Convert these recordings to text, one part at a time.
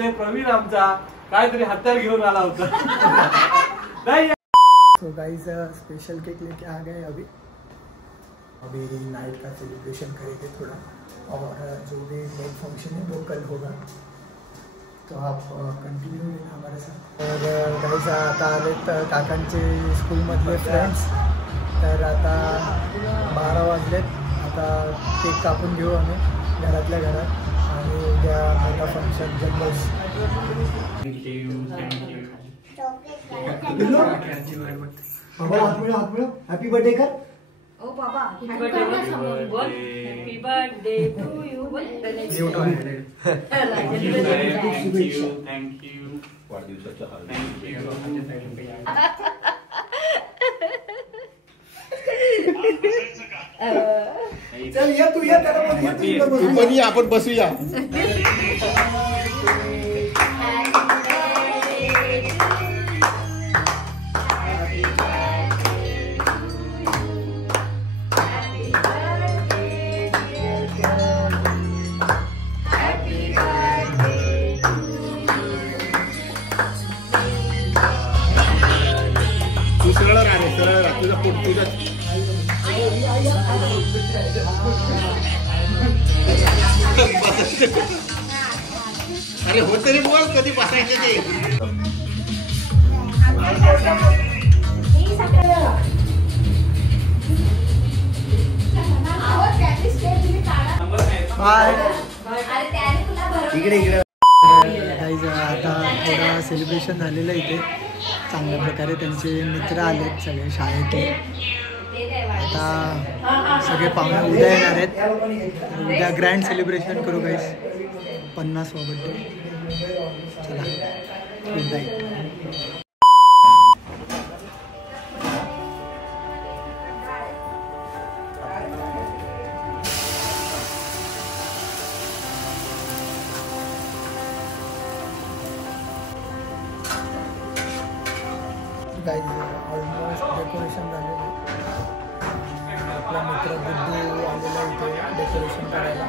इकडे प्रवीण आमचा काहीतरी हत्यार घेऊन आला होता। तो गाइस स्पेशल केक लेके आ गए अभी नाइट का सेलिब्रेशन करेंगे थोड़ा, और जो भी मेन फंक्शन है वो कल होगा, तो आप कंटिन्यू रहना हमारे साथ। और गाइस आता आलेत काकांचे स्कूलमधले फ्रेंड्स, तर आता 12 वाजलेत, आता केक कापून घेऊ आम्ही घरातल्या घरात आणि उद्या मोठा फंक्शन जल्लोष। हॅपी बर्थडे कर। ओ पापा happy birthday to you. Thank you वाढदिवसाच्या चल ये तू ये, त्याला पण आपण बसूया। अरे हो तरी बोल, कधी बसायचं ते। इकडे गाइस आता थोडा सेलिब्रेशन झालेलं इथे चांगल्या प्रकारे, त्यांचे मित्र आलेत सगळे शाळेतले। आता सगळे पाहुणे उद्या येणार आहेत, उद्या ग्रँड सेलिब्रेशन करू गाइस 50वा बर्थडे। चला good night. Guys almost decoration झालेलं, आपला मित्र बुद्धू आलेला इथे डेकोरेशन करायला।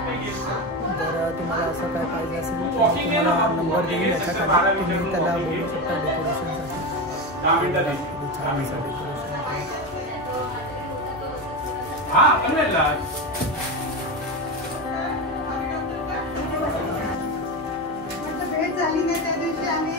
जर तुम्हाला असं काय पाहिजे असेल तर तुम्हाला नंबर देईल याच्या खाली, तुम्ही त्याला बोलू शकता डेकोरेशनसाठी। छान असं डेकोरेशन भेट झाली नाही त्या दिवशी आम्ही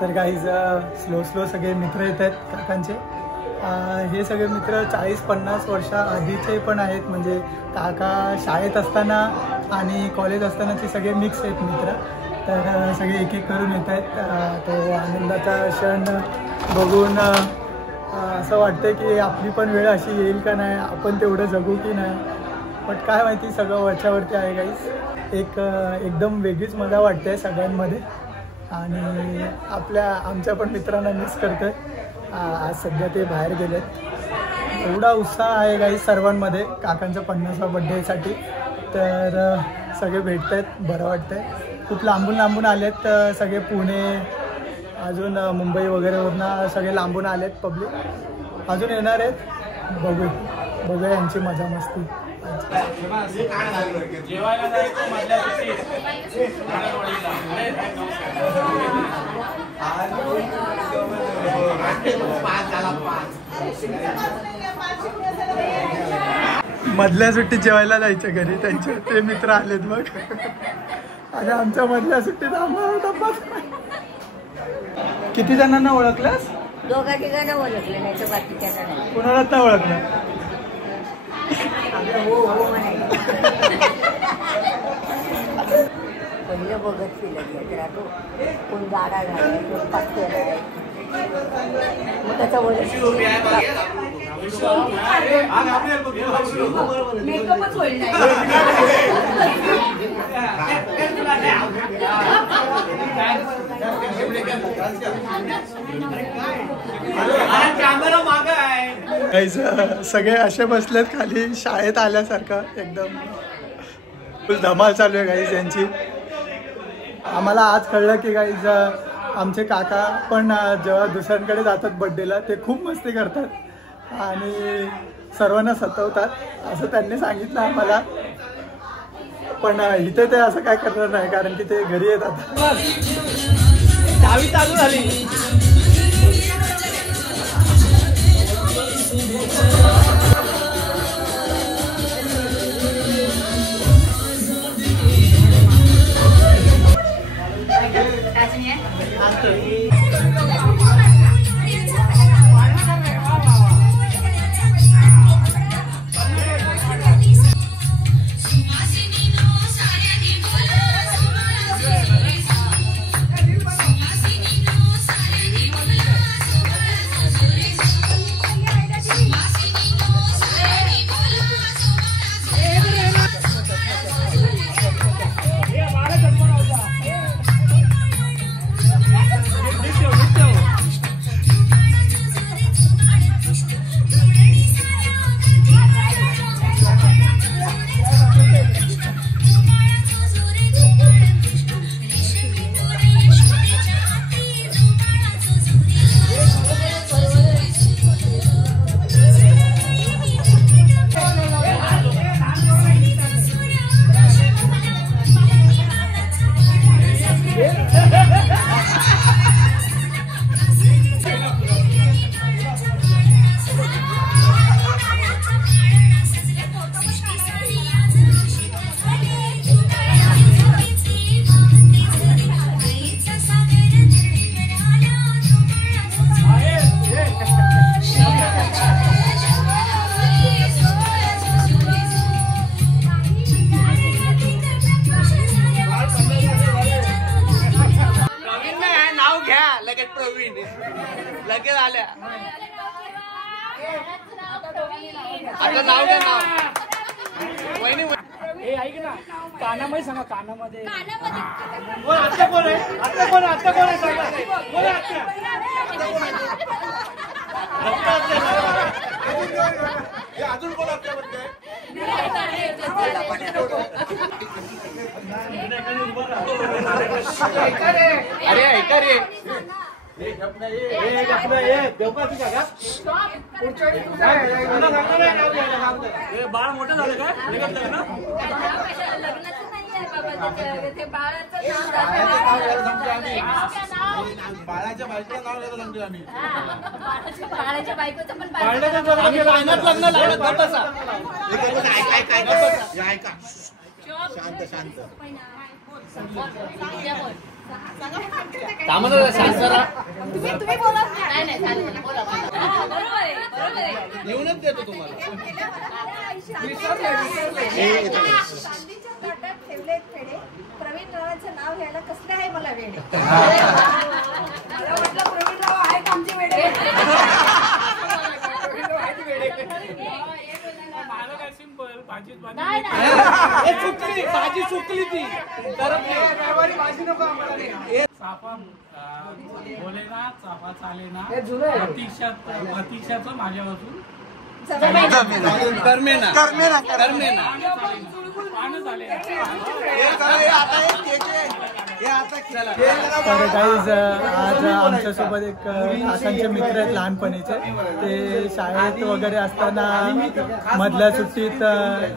तर गाइस स्लो सगळे मित्र येत आहेत काकांचे। हे सगळे मित्र 40-50 वर्षा आधीचे पण आहेत, म्हणजे काका शाळेत असताना आणि कॉलेज असतानाचे सगळे मिक्स आहेत मित्र। तर सगळे एक एक करून येत आहेत। तो आनंदाचा क्षण बघून असं वाटतं की आपली पण वेळ अशी येईल का नाही, आपण तेवढं जगू की नाही, पण काय माहिती, सगळं वरच्यावरती आहे गाइस। एकदम वेगळीच मजा वाटते सगळ्यांमध्ये, आणि आमच्या पण मित्रांना मिस करतोय। आज सध्या ते बाहेर गेलेत। एवढा उत्साह आहे गाइस सर्वांमध्ये काकांच्या 50वा बर्थडेसाठी, तर सगळे भेटत आहेत, बरं वाटतंय। खूप लांबून आलेत सगळे, पुणे अजून मुंबई वगैरेवरनं सगळे लांबून आलेत पब्लिक, अजून येणार आहेत। बघूया यांची मजा मस्ती। मधल्या सुट्टीत जेवायला जायचं घरी, त्यांचे ते मित्र आलेत बघ, आणि आमच्या मधल्या सुट्टीत आम्हाला किती जणांना ओळखलंस? दोघा ठिकाणी ओळखलं नाही तर बाकीच्या नाही. कुणालाच नाही ओळखलं. पहिलं बघत फिरत राहतो. कोण गाडा झालाय, कोण पाचपेर आहे. मग त्याचा मेकअपच होईल नाही. सगळे असे बसलेत खाली शाळेत आल्यासारखं एकदम फुल धमाल चालू आहे गाईज यांची. आम्हाला आज कळलं की गाईज आमचे काका पण जेव्हा दुसऱ्यांकडे जातात बड्डेला ते खूप मस्ती करतात आणि सर्वांना सतवतात असं त्यांनी सांगितलं आम्हाला. पण इथे ते असं काय करणार नाही कारण की ते घरी येतात. दहावी चालू झाली. लगेच आल्या. आता नाव घ्या नाव. वहिनी हे ऐक ना कानामध्ये सांगा कानामध्ये. कोण आता कोण आहे? आता कोण आहे सांगा. कोण आता? अजून कोण आता म्हणते? अरे ऐका रे. बाळ मोठं झालं काय? बाळाच्या बायकोचं नाव घ्यायला सांगतो आम्ही. बाळाच्या बायकोचं पण आम्ही पाण्यात लग्न लावलं. ऐका शांत शांत. तुम्ही बोला. येऊनच देतो तुम्हाला. ठेवलेत फेडे. प्रवीण रावांचं नाव घ्यायला कसले आहे मला वेळ. मला वाटलं प्रवीण राव आहेत आमचे वेडे. भाजी चुकली ती. चाफा भोलेनाथ चाफा चालेना प्रतीक्षाचं माझ्यापासून तर गाईज आज आमच्यासोबत एक काकांचे मित्र आहेत लहानपणीचे. ते शाळेत वगैरे असताना मधल्या सुट्टीत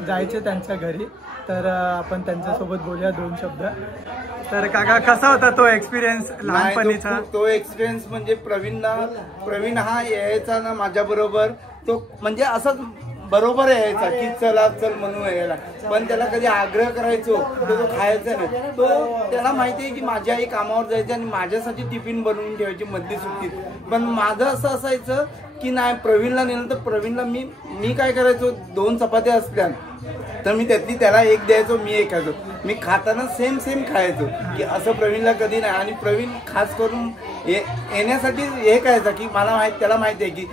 जायचे त्यांच्या घरी. तर आपण त्यांच्यासोबत बोलूया 2 शब्द. तर काका कसा होता तो एक्सपिरियन्स लहानपणीचा? तो एक्सपिरियन्स म्हणजे प्रवीण हा यायचा ना माझ्या बरोबर. तो म्हणजे असंच बरोबर यायचा की चला चल म्हणून यायला, पण त्याला कधी आग्रह करायचो तर तो खायचा नाही. तो त्याला माहिती आहे की माझी आई कामावर जायची आणि माझ्यासाठी टिफिन बनवून ठेवायची मधली सुट्टीत. पण माझं असं असायचं की नाही, प्रवीणला नेलं तर प्रवीणला मी काय करायचो, 2 चपात्या असल्या तर मी त्यातली त्याला एक द्यायचो, मी एक खायचो. मी खाताना सेम खायचो की असं प्रवीणला कधी नाही. आणि प्रवीण खास करून येण्यासाठी हे करायचा की त्याला माहिती आहे की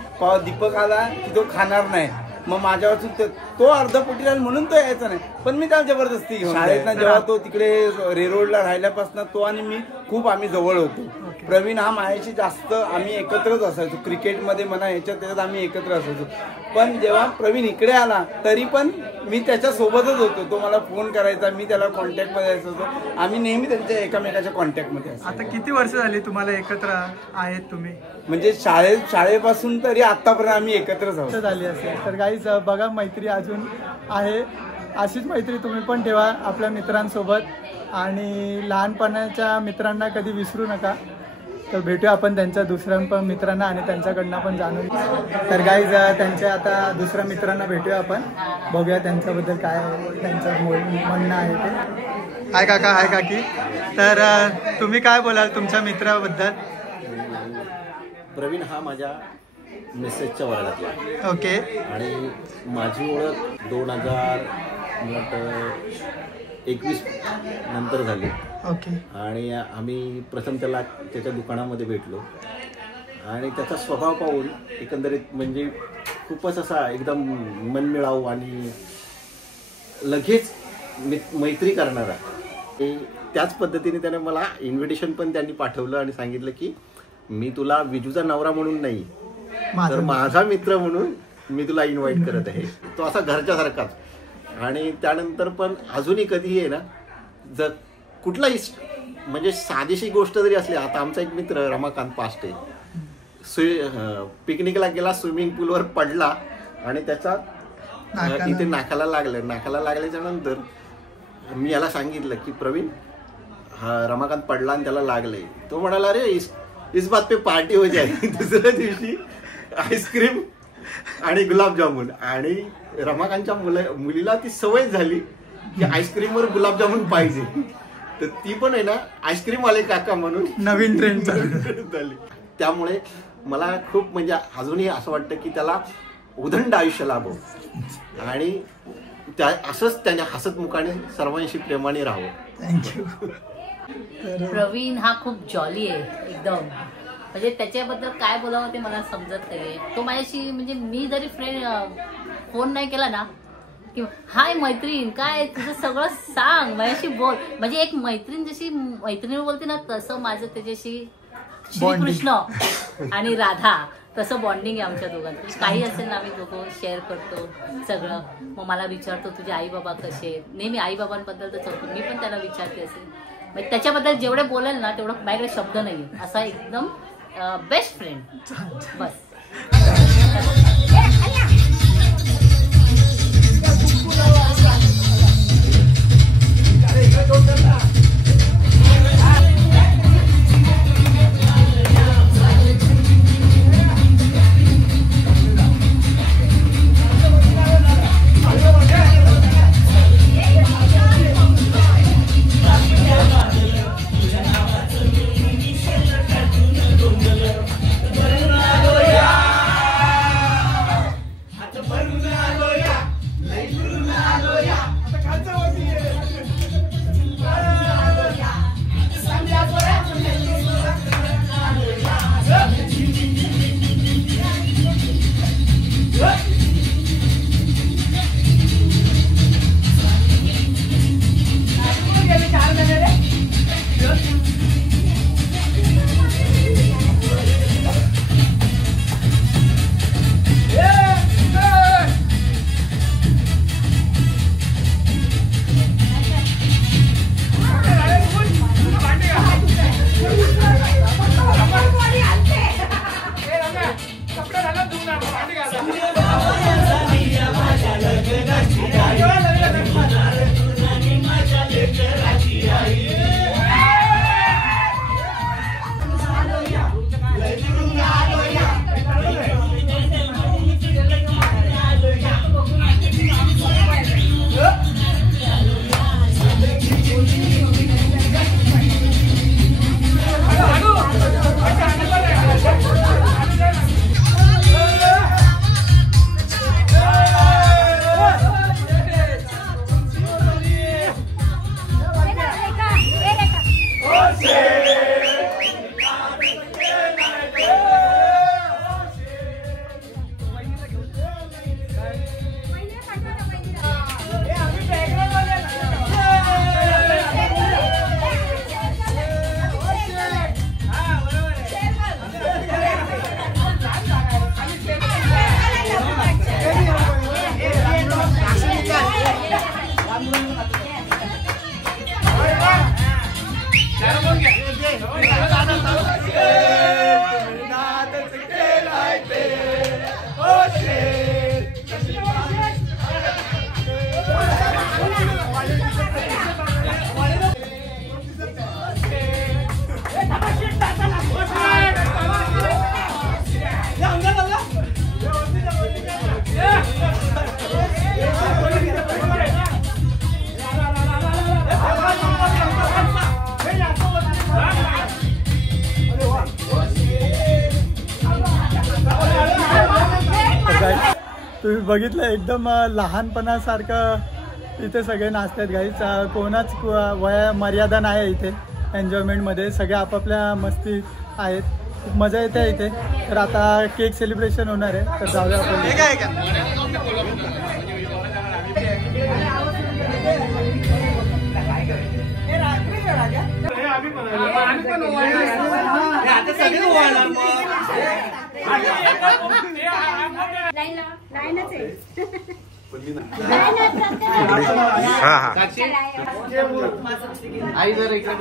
दीपक आला की तो खाणार नाही, मग माझ्यावर तो अर्धपोटी राहील म्हणून तो यायचा नाही. पण मी त्याला जबरदस्ती घेऊन शाळेतनं जेव्हा तो तिकडे रेरोडला राहिल्यापासून तो आणि मी खूप आम्ही जवळ होतो. प्रवीण हा माझ्याशी जास्त आम्ही एकत्रच असायचो, क्रिकेटमध्ये म्हणा ह्याच्यात त्याच्यात आम्ही एकत्र असायचो. पण जेव्हा प्रवीण इकडे आला तरी पण मी त्याच्या सोबतच होतो. तो मला फोन करायचा, मी त्याला कॉन्टॅक्टमध्ये असायचो. आम्ही नेहमी त्यांच्या एकामेकाच्या कॉन्टॅक्टमध्ये असायचो. आता किती वर्ष झाली तुम्हाला एकत्र आहेत तुम्ही? म्हणजे शाळेपासून तरी आतापर्यंत आम्ही एकत्रच आहोत. झाली असेल तर गाईज बघा, मैत्री अजून आहे. अशीच मैत्री तुम्ही पण ठेवा आपल्या मित्रांसोबत आणि लहानपणाच्या मित्रांना कधी विसरू नका. तर भेटूया आपण त्यांच्या दुसऱ्या पण मित्रांना आणि त्यांच्याकडनं पण जाणून. तर गाईज त्यांच्या आता दुसऱ्या मित्रांना भेटूया आपण, बघूया त्यांच्याबद्दल काय त्यांचं म्हणणं आहे ते. हाय काका, हाय काकी. तर तुम्ही काय बोलाल तुमच्या मित्राबद्दल? प्रवीण हा माझ्या मेसेजच्या वर्गातला. ओके. आणि माझी ओळख 2021 नंतर झाली. ओके. आणि आम्ही प्रथम त्याच्या दुकानामध्ये भेटलो आणि त्याचा स्वभाव पाहून एकंदरीत म्हणजे खूपच असा एकदम मनमिळाऊ आणि लगेच मैत्री करणारा. त्याच पद्धतीने त्याने मला इन्व्हिटेशन पण त्यांनी पाठवलं आणि सांगितलं की मी तुला विजूचा नवरा म्हणून नाही तर माझा मित्र म्हणून मी तुला इन्व्हाइट करत आहे. तो असा घरच्यासारखाच. आणि त्यानंतर पण अजूनही कधीही आहे ना, जर कुठलाही म्हणजे साधीशी गोष्ट जरी असली, आता आमचा एक मित्र रमाकांत पास्टे पिकनिकला गेला, स्विमिंग पूलवर पडला आणि त्याचा इथे नाकाला लागल्याच्या नंतर मी याला सांगितलं की प्रवीण हा रमाकांत पडला आणि त्याला लागलंय. तो म्हणाला अरे इस बात पे पार्टी हो जाएगी. दुसऱ्या दिवशी आईस्क्रीम आणि गुलाबजामुन. आणि रमाकांतच्या मुलीला ती सवय झाली की आईस्क्रीमवर गुलाबजामुन पाहिजे, तर ती पण आहे ना आईस्क्रीम वाले काका म्हणून नवीन ट्रेंड झाली. त्यामुळे मला खूप म्हणजे अजूनही असं वाटतं की त्याला उदंड आयुष्य लाभो आणि असंच त्याने हसत मुखाने सर्वांशी प्रेमाने राहावं. थँक्यू. प्रवीण हा खूप जॉली आहे एकदम. म्हणजे त्याच्याबद्दल काय बोलावं ते मला समजत नाही. तो माझ्याशी म्हणजे मी जरी फोन नाही केला ना की हाय मैत्रीण काय तुझं सगळं सांग माझ्याशी बोल, म्हणजे एक मैत्रीण जशी मैत्रीण बोलते ना तसं माझं त्याच्याशी श्रीकृष्ण आणि राधा तसं बॉन्डिंग आहे आमच्या दोघांचं. काही असेल ना आम्ही दोघं शेअर करतो सगळं. मग मला विचारतो तुझे आई बाबा कसे, नेहमी आई बाबांबद्दल तर चौकतो, मी पण त्याला विचारते असेल. म्हणजे त्याच्याबद्दल जेवढे बोलेल ना तेवढं माझ्याकडे शब्द नाही. असा एकदम बेस्ट फ्रेंड बस. तुम्ही बघितलं एकदम लहानपणासारखं इथे सगळे नाचतात गाईच. कोणाच वया मर्यादा नाही इथे. एन्जॉयमेंटमध्ये सगळे आपापल्या मस्ती आहेत. खूप मजा येते इथे. तर आता केक सेलिब्रेशन होणार आहे, तर जाऊया आपण. आई जर इकडे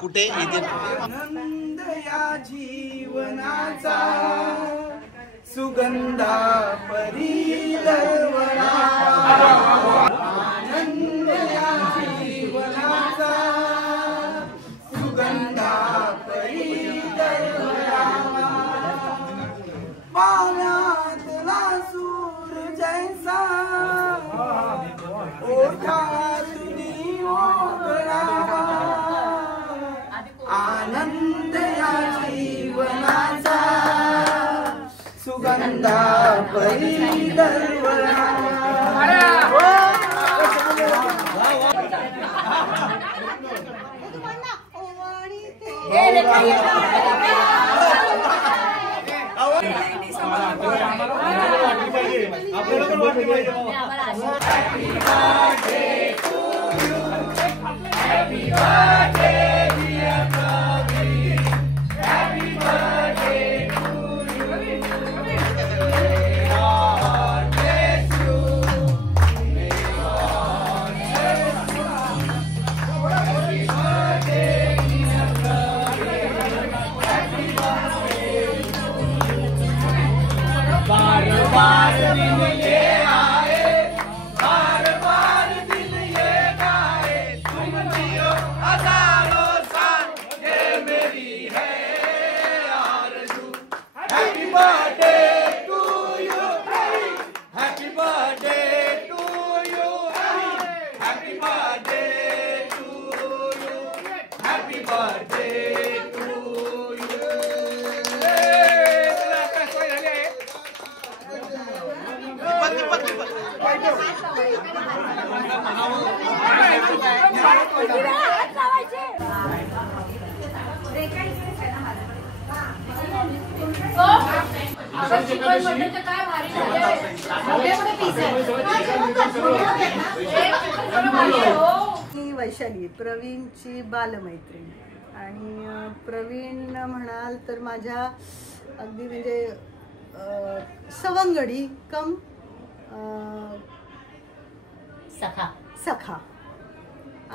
कुठे आनंद या जीवनाचा सुगंधा परी दरवळा. आनंद या जीवनाचा सुगंधा परी दरवळा. पाण्यातला सूर जैसा ओठातून ओघळावा. आनंद या जीवनाचा सुगंधा परी दरवळा. आपल्याला पण वाटली पाहिजे. मी वैशाली, प्रवीणची बालमैत्रीण. आणि प्रवीण म्हणाल तर माझ्या अगदी म्हणजे सवंगडी कम सखा.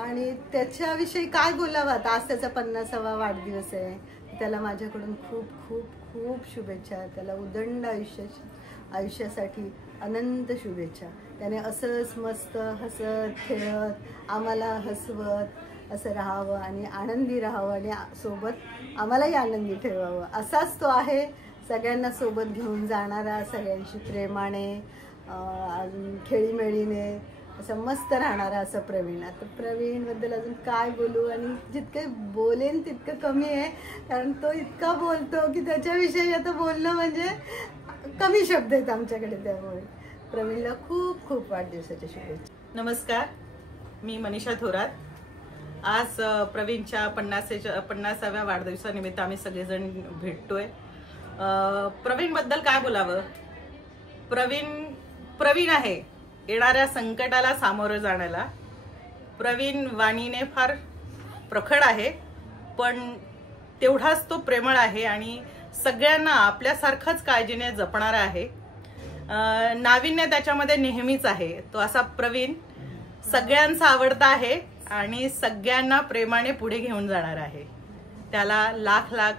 आणि त्याच्याविषयी काय बोलावं आता. आज त्याचा 50वा वाढदिवस आहे. त्याला माझ्याकडून खूप खूप खूप शुभेच्छा. त्याला उदंड आयुष्यासाठी अनंत शुभेच्छा. त्याने असंच मस्त हसत खेळत आम्हाला हसवत असं राहावं आणि आनंदी राहावं आणि सोबत आम्हालाही आनंदी ठेवावं. असाच तो आहे. सगळ्यांना सोबत घेऊन जाणारा, सगळ्यांशी प्रेमाने खेळीमेळीने असं मस्त राहणारा असं प्रवीण. आता प्रवीणबद्दल अजून काय बोलू. आणि जितकं बोलेन तितकं कमी आहे, कारण तो इतका बोलतो की त्याच्याविषयी आता बोलणं म्हणजे कमी शब्द आहेत आमच्याकडे. त्यामुळे प्रवीणला खूप खूप वाढदिवसाच्या शुभेच्छा. नमस्कार, मी मनीषा थोरात. आज प्रवीणच्या 50व्या वाढदिवसानिमित्त आम्ही सगळेजण भेटतोय. प्रवीणबद्दल काय बोलावं. प्रवीण आहे येणाऱ्या संकटाला सामोरं जाण्याला. प्रवीण वाणीने फार प्रखड आहे, पण तेवढाच तो प्रेमळ आहे आणि सगळ्यांना आपल्यासारखंच काळजीने जपणारा आहे. नाविन्य त्याच्यामध्ये नेहमीच आहे. तो असा प्रवीण सगळ्यांचा आवडता आहे आणि सगळ्यांना प्रेमाने पुढे घेऊन जाणार आहे. त्याला लाख लाख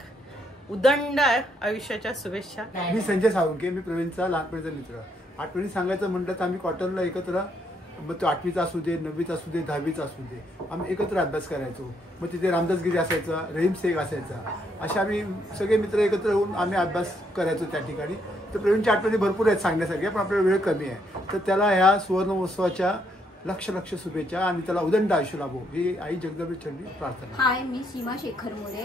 उदंड आयुष्याच्या शुभेच्छा. मी संजय साळुंके. मी प्रवीणचा लहानपणीचा मित्र. आठवणी सांगायचं म्हटलं तर आम्ही कॉटनला एकत्र, मग तो 8वीचा असू दे, 9वीचा असू दे, 10वीचा असू दे, आम्ही एकत्र अभ्यास करायचो. मग तिथे रामदासगिरी असायचा, रहीम शेख असायचा. अशा आम्ही सगळे मित्र एकत्र येऊन आम्ही अभ्यास करायचो त्या ठिकाणी. तर प्रवीणच्या आठवणी भरपूर आहेत सांगण्यासारख्या, पण आपल्याला वेळ कमी आहे. तर त्याला ह्या सुवर्ण महोत्सवाच्या लक्ष लक्ष शुभेच्छा आणि त्याला उदंड आयुष्य लाभो ही आई जगदंबेचरणी प्रार्थना. हाय, मी सीमा शेखर मोरे.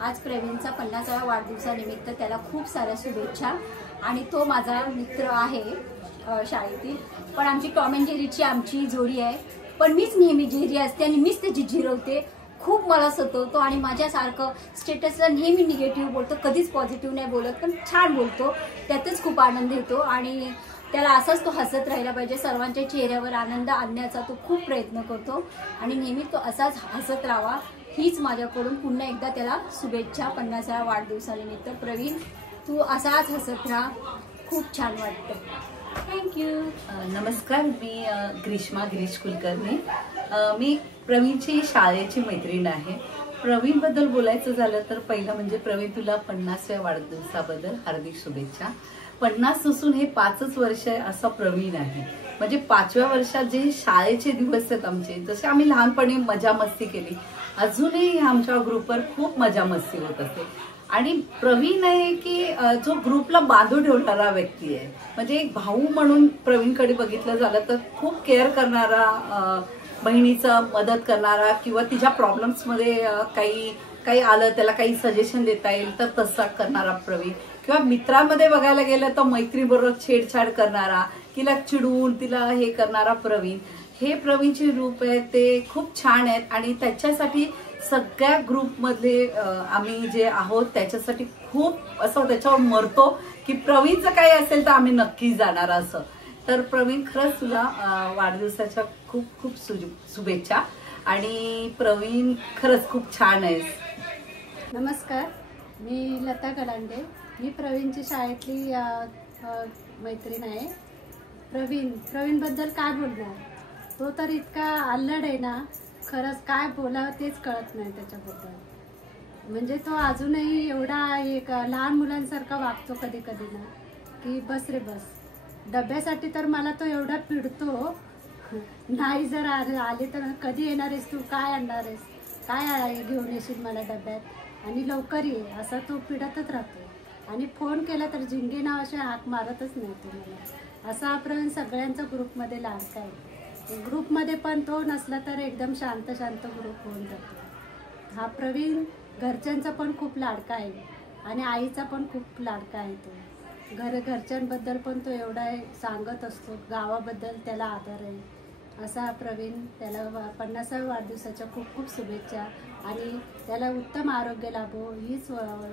आज प्रवीणचा 50व्या वाढदिवसानिमित्त त्याला खूप साऱ्या शुभेच्छा. आणि तो माझा मित्र आहे शाळेतील, पण आमची टॉम अँड जेरीची आमची जोडी आहे. पण मीच नेहमी जेरी असते आणि मीच त्याची जिरवते. खूप मला सतवतो आणि माझ्यासारखं स्टेटसला नेहमी निगेटिव्ह बोलतो, कधीच पॉझिटिव्ह नाही बोलत, पण छान बोलतो. त्यातच खूप आनंद येतो आणि त्याला असाच तो हसत राहिला पाहिजे. सर्वांच्या चेहऱ्यावर आनंद आणण्याचा तो खूप प्रयत्न करतो आणि नेहमी तो असाच हसत राहावा हीच माझ्याकडून पुन्हा एकदा त्याला शुभेच्छा 50व्या वाढदिवसानिमित्त. प्रवीण, तू असाच हसत राहा, खूप छान वाटतं. थँक्यू. नमस्कार, मी ग्रीष्मा गिरीश कुलकर्णी. मी प्रवीणची शाळेची मैत्रीण आहे. प्रवीणबद्दल बोलायचं झालं तर पहिलं म्हणजे प्रवीण, तुला 50व्या वाढदिवसाबद्दल हार्दिक शुभेच्छा. 50 नसून हे 5च वर्ष असा प्रवीण आहे. म्हणजे 5व्या वर्षात जे शाळेचे दिवस आहेत आमचे, जसे आम्ही लहानपणी मजा मस्ती केली, अजूनही आमच्या ग्रुपवर खूप मजा मस्ती होत असते. आणि प्रवीण आहे की जो ग्रुपला बांधून ठेवणारा व्यक्ती आहे. म्हणजे एक भाऊ म्हणून प्रवीणकडे बघितलं झालं तर खूप केअर करणारा, बहिणीचं मदत करणारा किंवा तिच्या प्रॉब्लेम्समध्ये काही आलं त्याला काही सजेशन देता येईल तर तसा करणारा प्रवीण. किंवा मित्रांमध्ये बघायला गेलं तर मैत्रीबरोबर छेडछाड करणारा, तिला चिडवून तिला हे करणारा प्रवीण. हे प्रवीणचे रूप आहे ते खूप छान आहेत आणि त्याच्यासाठी सगळ्या ग्रुपमधले आम्ही जे आहोत त्याच्यासाठी खूप असं त्याच्यावर मरतो की प्रवीणचं काही असेल तर आम्ही नक्की जाणार असं. तर प्रवीण, खरंच तुला वाढदिवसाच्या खूप खूप शुभेच्छा. आणि प्रवीण खरंच खूप छान आहेस. नमस्कार, मी लता गलांडे. मी प्रवीणची शाळेतली मैत्रीण आहे. प्रवीणबद्दल काय बोलणार, तो तर इतका अल्लड आहे ना, खरंच काय बोलावं तेच कळत नाही त्याच्याबद्दल. म्हणजे तो अजूनही एवढा एक लहान मुलांसारखा वागतो कधी कधी ना, की बस रे बस. डब्यासाठी तर मला तो एवढा पिडतो, नाही जर आले तर कधी येणार आहेस तू, काय आणणार आहेस, काय घेऊन येशील मला डब्यात, आणि लवकर ये, असा तो पिडतच राहतो. आणि फोन केला तर झिंगे नावाशिवाय हाक मारतच नाही तो मला. असा हा प्रवीण सगळ्यांचा ग्रुपमध्ये लाडका आहे. ग्रुपमध्ये पण तो नसला तर एकदम शांत ग्रुप होऊन जातो. हा प्रवीण घरच्यांचा पण खूप लाडका आहे आणि आईचा पण खूप लाडका आहे. तो घरच्यांबद्दल पण तो एवढा सांगत असतो, गावाबद्दल त्याला आदर आहे. असा हा प्रवीण, त्याला 50व्या वाढदिवसाच्या खूप खूप शुभेच्छा आणि त्याला उत्तम आरोग्य लाभो, हीच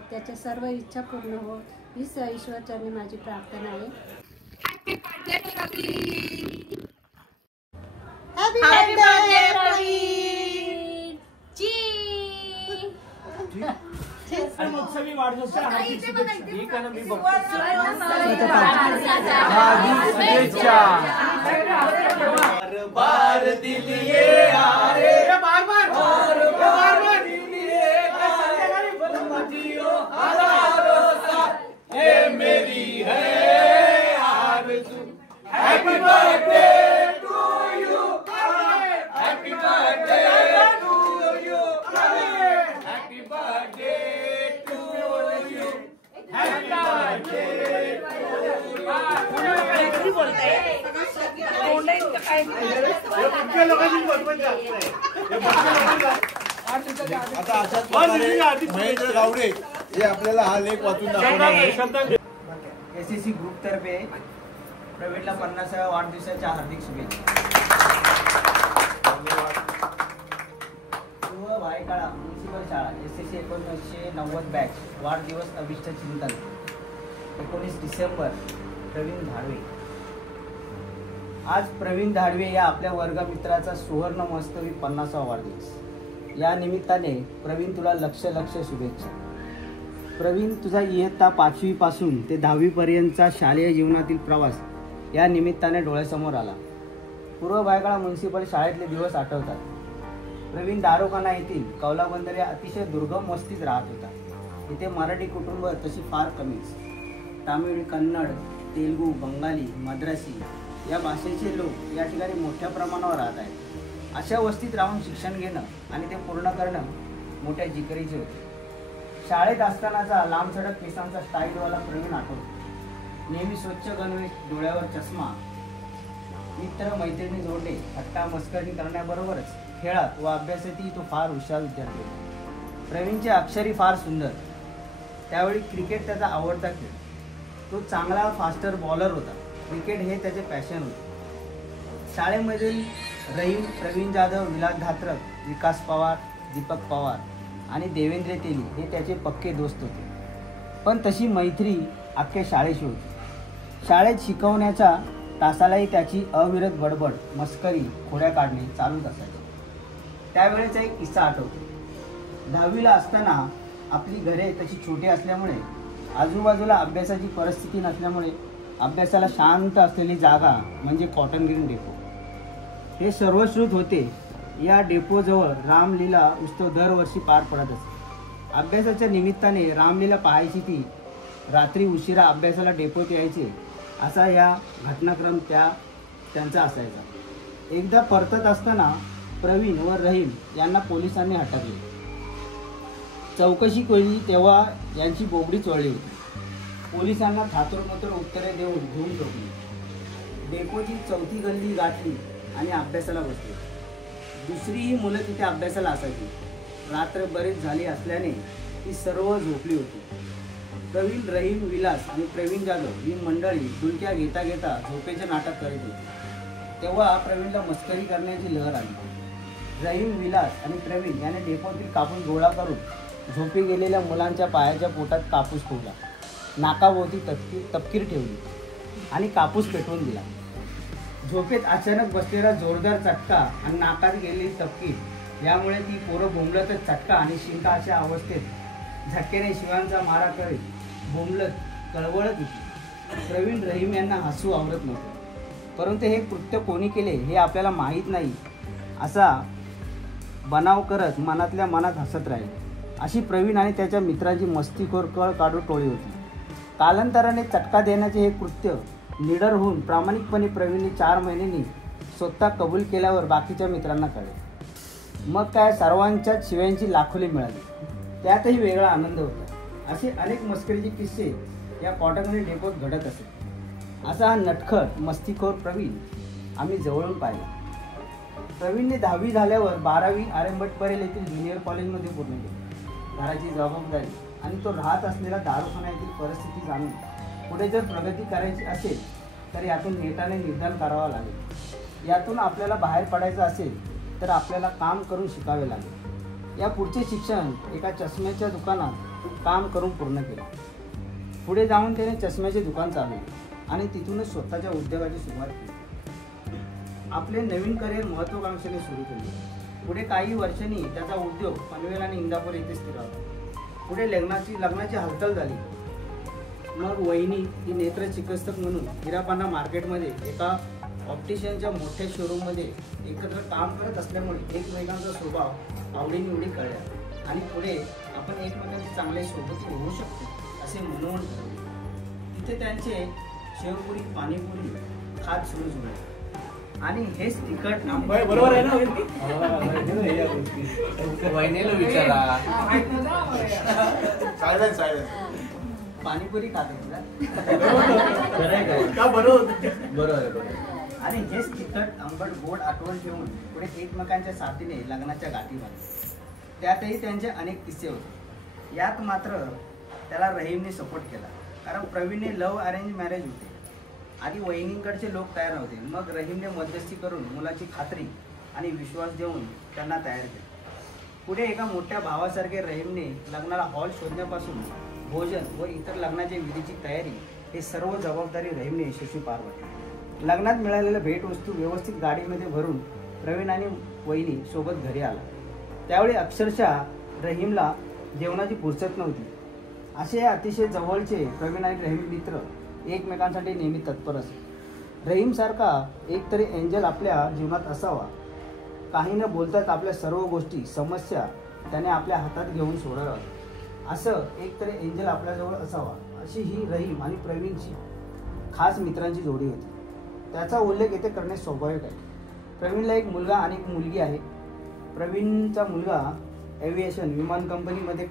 त्याच्या सर्व इच्छा पूर्ण हो, हीच ईश्वरचरणी माझी प्रार्थना आहे. Happy birthday Praveen. उत्सवी वाढदिवसाच्या हार्दिक शुभेच्छा. ठीक आहे ना, मी बघतो. बार दिल ये आरे, बार बार ये मेरी है आरज़ू. Happy birthday to you, happy birthday to you, happy birthday to you, happy birthday to आता अशाच प्रकारे महेंद्र गावडे हे आपल्याला हा लेख वाचून दाखवणार आहे. एसएससी ग्रुप तर्फे प्रवीणला 50व्या वाढदिवसाच्या हार्दिक शुभेच्छा. पूर्व भायखळा म्युनिसिपल शाळा एसएससी 1990 बॅच. वाढदिवस अभिष्ट चिंतन 19 डिसेंबर. प्रवीण धाडवे. आज प्रवीण धाडवे या आपल्या वर्गमित्राचा सुवर्ण महोत्सवी 50वा वाढदिवस. या निमित्ताने प्रवीण, तुला लक्ष शुभेच्छा. प्रवीण, तुझा इयत्ता 5वी पासून ते 10वी पर्यंतचा शालेय जीवनातील प्रवास या निमित्ताने डोळ्यासमोर आला. पूर्व भायखळा म्युनिसिपल शाळेतले दिवस आठवतात. प्रवीण दारोखाना येथील कौलाबंदर या अतिशय दुर्गम वस्तीत राहत होता. इथे मराठी कुटुंब तशी फार कमीच. तामिळ, कन्नड, तेलुगू, बंगाली, मद्रासी या भाषेचे लोक या ठिकाणी मोठ्या प्रमाणावर राहत आहेत. अशा वस्तीत राहून शिक्षण घेणं आणि ते पूर्ण करणं मोठ्या जिकरीचे होते. शाळेत असतानाचा लांबसडक केसांचा स्टाईलवाला प्रवीण आठवतो. नेहमी स्वच्छ गणवेश, डोळ्यावर चष्मा मित्र मैत्रिणी जोडणे, थट्टा मस्करी करण्याबरोबरच खेळात व अभ्यासातही तो फार हुशार विद्यार्थी होता. प्रवीणचे अक्षरही फार सुंदर. त्यावेळी क्रिकेट त्याचा आवडता खेळ. तो चांगला फास्टर बॉलर होता. क्रिकेट हे त्याचे पॅशन होते. शाळेमधील रहीम, प्रवीण जाधव, विलास धात्रक, विकास पवार, दीपक पवार आणि देवेंद्र तेली हे त्याचे पक्के दोस्त होते. पण तशी मैत्री अख्ख्या शाळेशी होती. शाळेत शिकवण्याच्या तासालाही त्याची अविरत बडबड, मस्करी, खोड्या काढणे चालूच असायचे. त्यावेळेचा एक किस्सा आठवतो. 10वीला असताना आपली घरे तशी छोटी असल्यामुळे आजूबाजूला अभ्यासाची परिस्थिती नसल्यामुळे अभ्यासाला शांत असलेली जागा म्हणजे कॉटन ग्रीन डेपो हे सर्वश्रुत होते. या डेपोजवळ रामलीला उत्सव दरवर्षी पार पडत असे. अभ्यासाच्या निमित्ताने रामलीला पाहायची ती रात्री उशिरा अभ्यासाला डेपोत यायचे असा या घटनाक्रम त्यांचा असायचा. एकदा परतत असताना प्रवीण व रहीम यांना पोलिसांनी अटकले. चौकशी केली तेव्हा यांची बोबडी चोळली होती. पोलिसांना थातुरमथुर उत्तरे देऊन घेऊन ठोकली. डेपोची 4थी गल्ली गाठली आणि अभ्यासाला बसली. दुसरीही मुलं तिथे अभ्यासाला असायची. रात्र बरीच झाली असल्याने ती सर्व झोपली होती. प्रवीण, रहीम, विलास आणि प्रवीण जाधव ही मंडळी डुलक्या घेता घेता झोपेचे नाटक करीत होती. तेव्हा प्रवीणला मस्करी करण्याची लहर आली. रहीम, विलास आणि प्रवीण याने डेपोतील कापूस गोळा करून झोपी गेलेल्या मुलांच्या पायाच्या पोटात कापूस ठेवला. नाकाभोवती तपकीर ठेवली आणि कापूस पेटवून दिला. झोपेत अचानक बसलेला जोरदार चटका आणि नाकात गेलेली तपकीर यामुळे ती पोरं बोंबलतच चटका आणि शिंका अशा अवस्थेत झटक्याने शिवांचा मारा करीत बोंबलत कळवळत होती. प्रवीण, रहीम यांना हसू आवरत नव्हते. परंतु हे कृत्य कोणी केले हे आपल्याला माहीत नाही असा बनाव करत मनातल्या मनात हसत राहिले. अशी प्रवीण आणि त्याच्या मित्रांची मस्तीखोर कळ काढू टोळी होती. कालांतराने चटका देण्याचे हे कृत्य निडर होऊन प्रामाणिकपणे प्रवीणने 4 महिन्यांनी स्वतः कबूल केल्यावर बाकीच्या मित्रांना कळले. मग काय सर्वांच्याच शिव्यांची लाखोली मिळाली. त्यातही वेगळा आनंद होता. असे अनेक मस्करीचे किस्से या कॉटन डेपोत घडत असे. असा हा नटखट मस्तीखोर प्रवीण आम्ही जवळून पाहिला. प्रवीणने 10वी झाल्यावर 12वी आरंभट परेल येथील ज्युनियर कॉलेजमध्ये पूर्ण केली. घराची जबाबदारी आणि तो राहत असलेला दारूखाना येथील परिस्थिती जाणून पुढे जर प्रगती करायची असेल तर यातून नेटाने निर्धार करावा लागेल. यातून आपल्याला बाहेर पडायचं असेल तर आपल्याला काम करून शिकावे लागेल. या पुढचे शिक्षण एका चष्म्याच्या दुकानात काम करून पूर्ण केले. पुढे जाऊन त्याने चष्म्याचे दुकान चालवले आणि तिथूनच स्वतःच्या उद्योगाची सुरुवात केली. आपले नवीन करिअर महत्त्वाकांक्षेने सुरू केले. पुढे काही वर्षांनी त्याचा उद्योग पनवेल आणि इंदापूर येथे स्थिरावला. पुढे लग्नाची हालचाल झाली. मग वहिनी ही नेत्र चिकित्सक म्हणून हिरापाना मार्केटमध्ये एका ऑप्टिशियनच्या मोठ्या शोरूममध्ये एकत्र काम करत असल्यामुळे एकमेकांचा स्वभाव आवडीनिवडी कळल्या आणि पुढे आपण एकमेकांचे चांगले सोबती होऊ शकतो असे मनोमन ठरवले. तिथे त्यांचे शेवपुरी, पाणीपुरी खात सुरू झाले आणि हेच तिखट बरोबर आहे ना वहिनीला विचारा. पाणीपुरी खाते बरोबर. आणि हेच तिखट आंबट गोड आठवण ठेवून पुढे एकमेकांच्या साथीने लग्नाच्या गाठी बांधल्या. त्यातही त्यांचे अनेक किस्से होते. यात मात्र त्याला रहीमने सपोर्ट केला. कारण प्रवीणने लव्ह अरेंज मॅरेज होते. आधी वहिनींकडचे लोक तयार नव्हते. मग रहीमने मध्यस्थी करून मुलाची खात्री आणि विश्वास देऊन त्यांना तयार केले. पुढे एका मोठ्या भावासारखे रहीमने लग्नाला हॉल शोधण्यापासून भोजन व इतर लग्नाच्या विधीची तयारी हे सर्व जबाबदारी रहीमने यशस्वी पार पाडली. लग्नात मिळालेल्या भेटवस्तू व्यवस्थित गाडीमध्ये भरून प्रवीण आणि वहिनी सोबत घरी आला. त्यावेळी अक्षरशः रहीमला जेवणाची फुरसत नव्हती. असे अतिशय जवळचे प्रवीण आणि रहीम मित्र एकमेकांसाठी नेहमी तत्पर असत. रहीमसारखा एकतरी एंजल आपल्या जीवनात असावा. काही न बोलताच आपल्या सर्व गोष्टी समस्या त्याने आपल्या हातात घेऊन सोडाव्या असं एकतरी एंजल आपल्याजवळ असावा अशी ही रहीम आणि प्रवीणची खास मित्रांची जोडी होती. त्याचा उल्लेख येथे करणे स्वाभाविक आहे. प्रवीणला एक मुलगा आणि एक मुलगी आहे. प्रवीणचा मुलगा एव्हिएशन विमान कंपनीमध्ये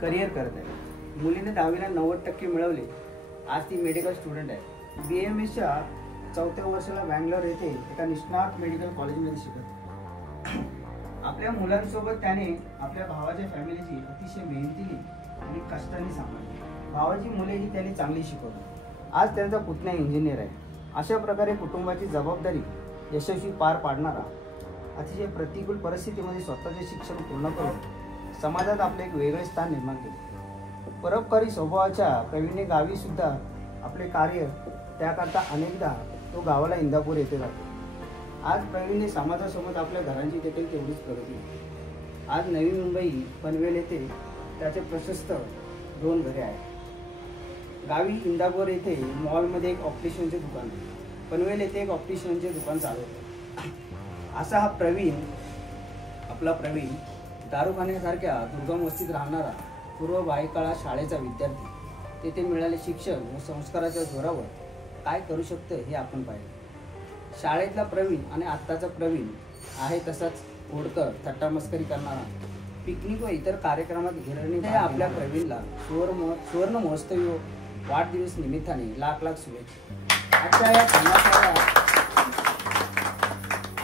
करिअर करत आहे. मुलीने 10वीला 90% मिळवले. आज ती मेडिकल स्टुडंट आहे. BMSच्या 4थ्या वर्षाला बँगलोर येथे एका निष्णात मेडिकल कॉलेजमध्ये शिकत. आपल्या मुलांसोबत त्याने आपल्या भावाच्या फॅमिलीची अतिशय मेहनतीने आणि कष्टाने सांभाळली. भावाची मुलेही त्याने चांगली शिकवली. आज त्यांचा पुतण्या इंजिनियर आहे. अशा प्रकारे कुटुंबाची जबाबदारी यशस्वी पार पाडणारा, अतिशय प्रतिकूल परिस्थितीमध्ये स्वतःचे शिक्षण पूर्ण करून समाजात आपले एक वेगळे स्थान निर्माण केले. परोपकारी स्वभावाच्या प्रवीणने गावी सुद्धा आपले कार्य त्याकरता अनेकदा तो गावाला इंदापूर येथे जातो. आज प्रवीणने समाजासोबत आपल्या घरांची देखील तेवढीच प्रगती. आज नवी मुंबई पनवेल येथे त्याचे प्रशस्त 2 घरे आहेत. गावी इंदापूर येथे मॉलमध्ये एक ऑप्टिशियनचे दुकान आहे. पनवेल येथे एक ऑप्टिशियनचे दुकान चालवतो. असा हा प्रवीण, आपला प्रवीण दारूखान्यासारख्या दुर्गम वस्तीत राहणारा पूर्व बायकाळा शाळेचा विद्यार्थी, तेथे मिळाले शिक्षण व संस्काराच्या जोरावर काय करू शकतं हे आपण पाहिलं. शाळेतला प्रवीण आणि आत्ताचा प्रवीण आहे तसाच ओढकर, थट्टामस्करी करणारा, पिकनिक व इतर कार्यक्रमात हिरणी. आपल्या प्रवीणला सुवर्ण महोत्सवी वाढदिवस निमित्ताने लाख लाख शुभेच्छा.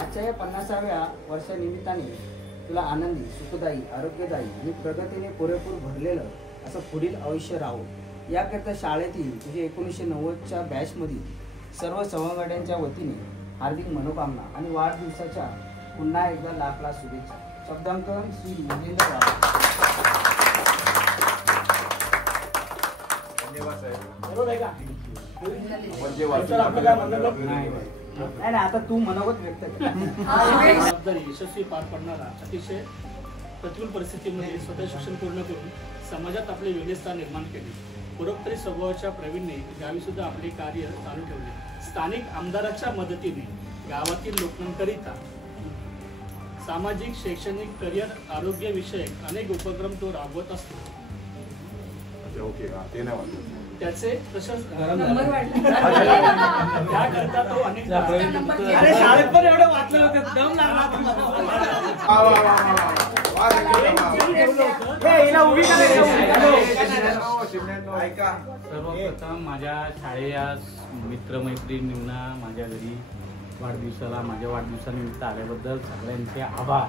आजच्या या 50व्या वर्षानिमित्ताने तुला आनंदी, सुखदायी, आरोग्यदायी आणि प्रगतीने पुरेपूर भरलेलं असं पुढील आयुष्य राहो. याकरिता शाळेतील तुझे 1990च्या बॅचमधील सर्व सवंगड्यांच्या वतीने हार्दिक मनोकामना आणि वाढदिवसाच्या पुन्हा एकदा लाख लाख शुभेच्छा. शब्दांकन श्री योगेंद्र राव. नाही आता तू मनोगत व्यक्त कर. जबाबदारी यशस्वी पार पडणारा, अतिशय प्रतिकूल परिस्थितीमध्ये स्वतः शिक्षण पूर्ण करून समाजात आपले वेगळे स्थान निर्माण केले. परोपकारी स्वभावाच्या प्रवीणने गावी सुद्धा आपले कार्य चालू ठेवले. स्थानिक आमदाराच्या मदतीने गावातील लोकांकरिता सामाजिक, शैक्षणिक, करिअर, आरोग्य विषयक अनेक उपक्रम तो राबवत असतो. त्याचे त्याकरता तो अनेक शाळेत पण एवढं वाचलं होतं, दम लागला. सर्वप्रथम माझ्या शाळेच्या मित्रमैत्रिणींना माझ्या घरी माझ्या वाढदिवसानिमित्त आल्याबद्दल सगळ्यांचे आभार.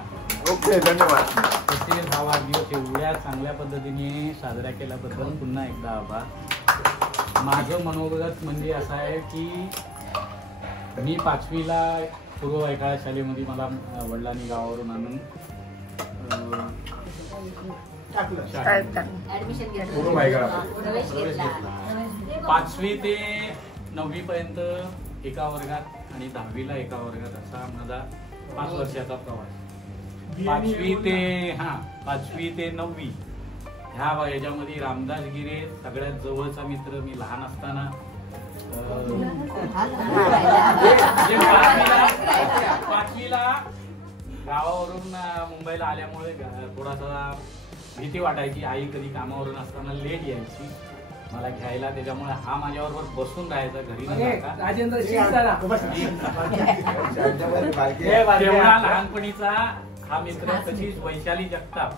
ओके, धन्यवाद. तसेच हा वाढदिवस एवढ्या चांगल्या पद्धतीने साजरा केल्याबद्दल पुन्हा एकदा आभार. माझं मनोगत म्हणजे असं आहे की मी 5वीला पूर्व बायकाळा शाळेमध्ये मला वडिलांनी गावावरून आणून ऍडमिशन 5वी ते 9वी पर्यंत एका वर्गात आणि 10वीला एका वर्गात असा माझा 5 वर्षाचा प्रवास. 5वी ते 9वी ह्याच्यामध्ये रामदास गिरे सगळ्यात जवळचा मित्र. मी लहान असताना 5वीला गावावरून मुंबईला आल्यामुळे थोडासा भीती वाटायची. आई कधी कामावरून असताना लेट यायची मला घ्यायला, त्याच्यामुळे हा माझ्याबरोबर बसून राहायचा घरी. तेवढा लहानपणीचा हा मित्र. तशीच वैशाली जगताप